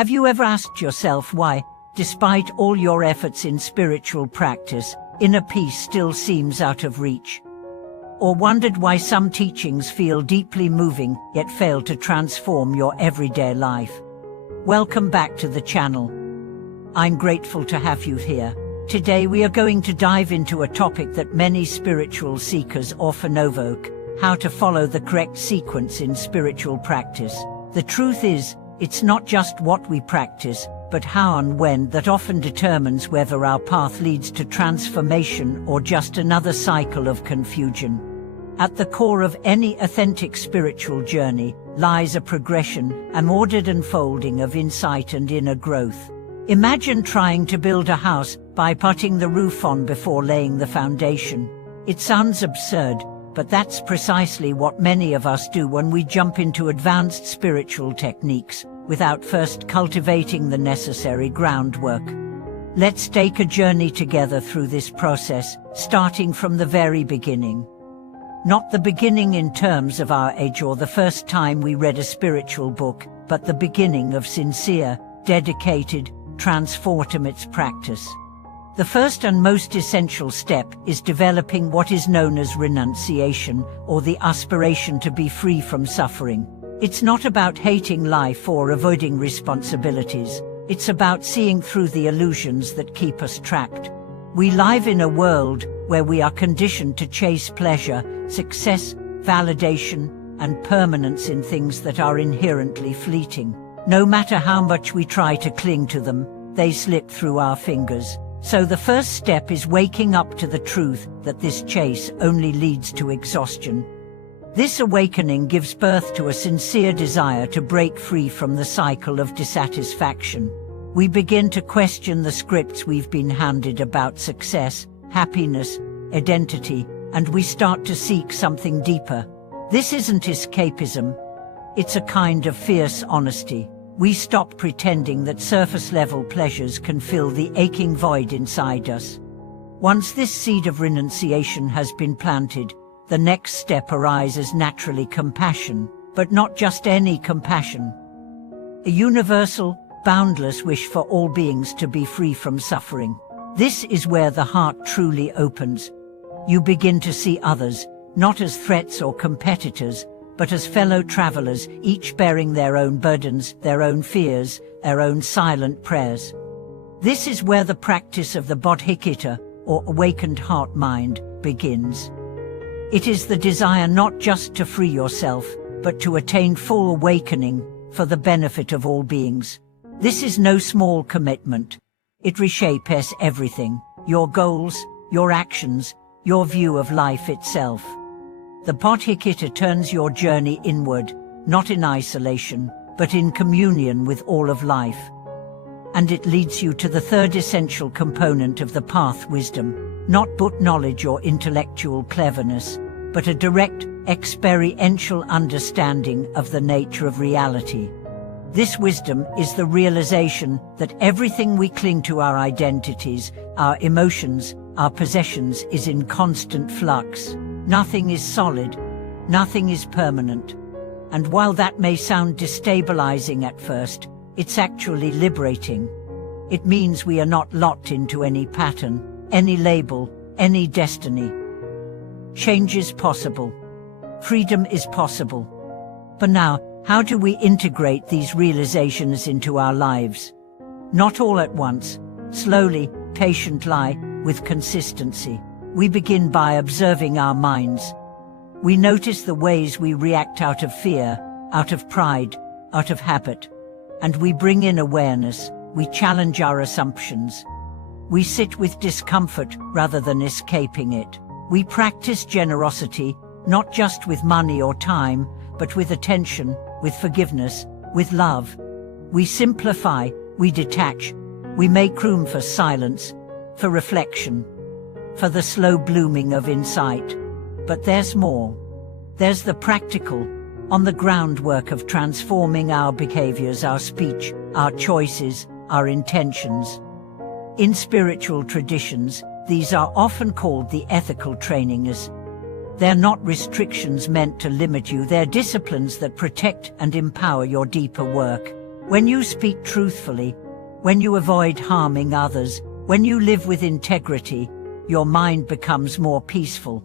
Have you ever asked yourself why, despite all your efforts in spiritual practice, inner peace still seems out of reach? Or wondered why some teachings feel deeply moving yet fail to transform your everyday life? Welcome back to the channel. I'm grateful to have you here. Today we are going to dive into a topic that many spiritual seekers often overlook: how to follow the correct sequence in spiritual practice. The truth is, it's not just what we practice, but how and when that often determines whether our path leads to transformation or just another cycle of confusion. At the core of any authentic spiritual journey lies a progression, an ordered unfolding of insight and inner growth. Imagine trying to build a house by putting the roof on before laying the foundation. It sounds absurd, but that's precisely what many of us do when we jump into advanced spiritual techniques without first cultivating the necessary groundwork. Let's take a journey together through this process, starting from the very beginning. Not the beginning in terms of our age or the first time we read a spiritual book, but the beginning of sincere, dedicated, transformative practice. The first and most essential step is developing what is known as renunciation, or the aspiration to be free from suffering. It's not about hating life or avoiding responsibilities. It's about seeing through the illusions that keep us trapped. We live in a world where we are conditioned to chase pleasure, success, validation, and permanence in things that are inherently fleeting. No matter how much we try to cling to them, they slip through our fingers. So the first step is waking up to the truth that this chase only leads to exhaustion. This awakening gives birth to a sincere desire to break free from the cycle of dissatisfaction. We begin to question the scripts we've been handed about success, happiness, identity, and we start to seek something deeper. This isn't escapism. It's a kind of fierce honesty. We stop pretending that surface-level pleasures can fill the aching void inside us. Once this seed of renunciation has been planted, the next step arises naturally: compassion, but not just any compassion. A universal, boundless wish for all beings to be free from suffering. This is where the heart truly opens. You begin to see others, not as threats or competitors, but as fellow travelers, each bearing their own burdens, their own fears, their own silent prayers. This is where the practice of the bodhicitta, or awakened heart-mind, begins. It is the desire not just to free yourself, but to attain full awakening for the benefit of all beings. This is no small commitment. It reshapes everything: your goals, your actions, your view of life itself. The bodhicitta turns your journey inward, not in isolation, but in communion with all of life. And it leads you to the third essential component of the path: wisdom, not book knowledge or intellectual cleverness, but a direct, experiential understanding of the nature of reality. This wisdom is the realization that everything we cling to, our identities, our emotions, our possessions, is in constant flux. Nothing is solid, nothing is permanent. And while that may sound destabilizing at first, it's actually liberating. It means we are not locked into any pattern, any label, any destiny. Change is possible. Freedom is possible. But now, how do we integrate these realizations into our lives? Not all at once, slowly, patiently, with consistency. We begin by observing our minds. We notice the ways we react out of fear, out of pride, out of habit. And we bring in awareness. We challenge our assumptions. We sit with discomfort rather than escaping it. We practice generosity, not just with money or time, but with attention, with forgiveness, with love. We simplify, we detach, we make room for silence, for reflection, for the slow blooming of insight. But there's more. There's the practical, on-the-ground work of transforming our behaviors, our speech, our choices, our intentions. In spiritual traditions, these are often called the ethical trainings. They're not restrictions meant to limit you, they're disciplines that protect and empower your deeper work. When you speak truthfully, when you avoid harming others, when you live with integrity, your mind becomes more peaceful.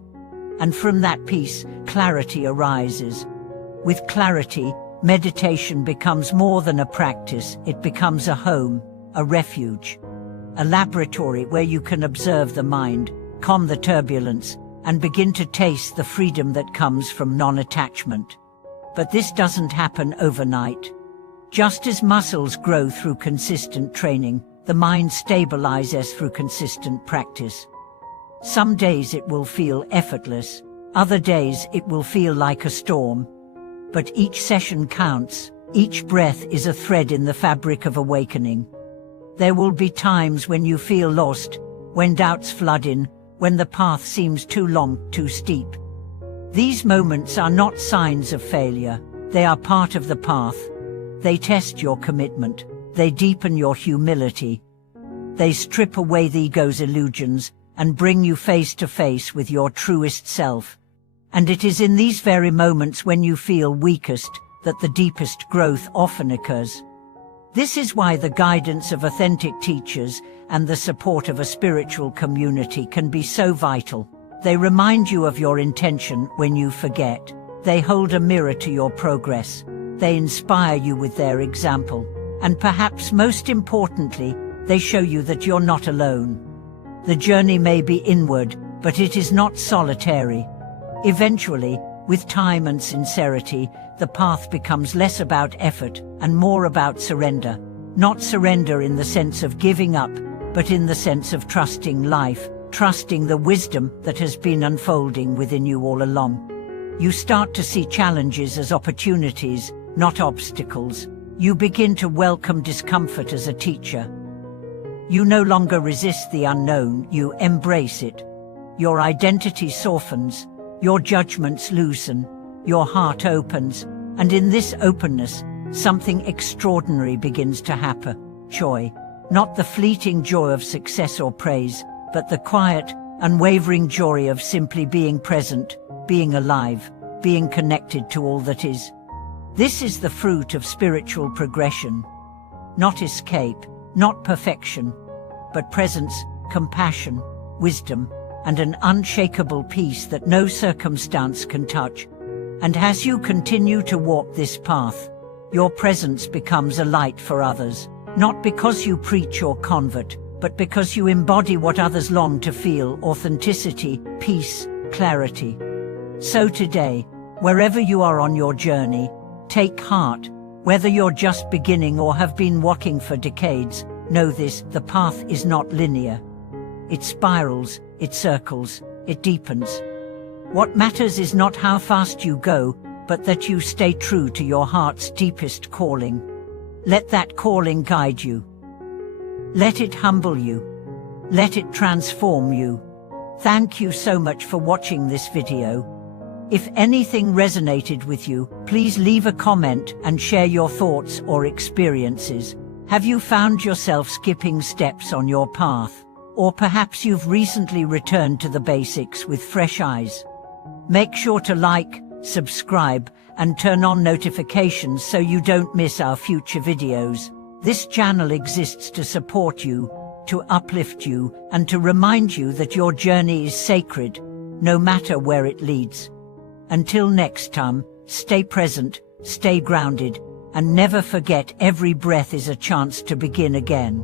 And from that peace, clarity arises. With clarity, meditation becomes more than a practice, it becomes a home, a refuge, a laboratory where you can observe the mind, calm the turbulence, and begin to taste the freedom that comes from non-attachment. But this doesn't happen overnight. Just as muscles grow through consistent training, the mind stabilizes through consistent practice. Some days it will feel effortless, other days it will feel like a storm. But each session counts, each breath is a thread in the fabric of awakening. There will be times when you feel lost, when doubts flood in, when the path seems too long, too steep. These moments are not signs of failure, they are part of the path. They test your commitment, they deepen your humility. They strip away the ego's illusions and bring you face to face with your truest self. And it is in these very moments when you feel weakest that the deepest growth often occurs. This is why the guidance of authentic teachers and the support of a spiritual community can be so vital. They remind you of your intention when you forget. They hold a mirror to your progress. They inspire you with their example. And perhaps most importantly, they show you that you're not alone. The journey may be inward, but it is not solitary. Eventually, with time and sincerity, the path becomes less about effort and more about surrender. Not surrender in the sense of giving up, but in the sense of trusting life, trusting the wisdom that has been unfolding within you all along. You start to see challenges as opportunities, not obstacles. You begin to welcome discomfort as a teacher. You no longer resist the unknown, you embrace it. Your identity softens, your judgments loosen, your heart opens, and in this openness, something extraordinary begins to happen. Joy. Not the fleeting joy of success or praise, but the quiet, unwavering joy of simply being present, being alive, being connected to all that is. This is the fruit of spiritual progression. Not escape, not perfection, but presence, compassion, wisdom, and an unshakable peace that no circumstance can touch. And as you continue to walk this path, your presence becomes a light for others, not because you preach or convert, but because you embody what others long to feel: authenticity, peace, clarity. So today, wherever you are on your journey, take heart. Whether you're just beginning or have been walking for decades, know this: the path is not linear. It spirals, it circles, it deepens. What matters is not how fast you go, but that you stay true to your heart's deepest calling. Let that calling guide you. Let it humble you. Let it transform you. Thank you so much for watching this video. If anything resonated with you, please leave a comment and share your thoughts or experiences. Have you found yourself skipping steps on your path? Or perhaps you've recently returned to the basics with fresh eyes? Make sure to like, subscribe, and turn on notifications so you don't miss our future videos. This channel exists to support you, to uplift you, and to remind you that your journey is sacred, no matter where it leads. Until next time, stay present, stay grounded, and never forget every breath is a chance to begin again.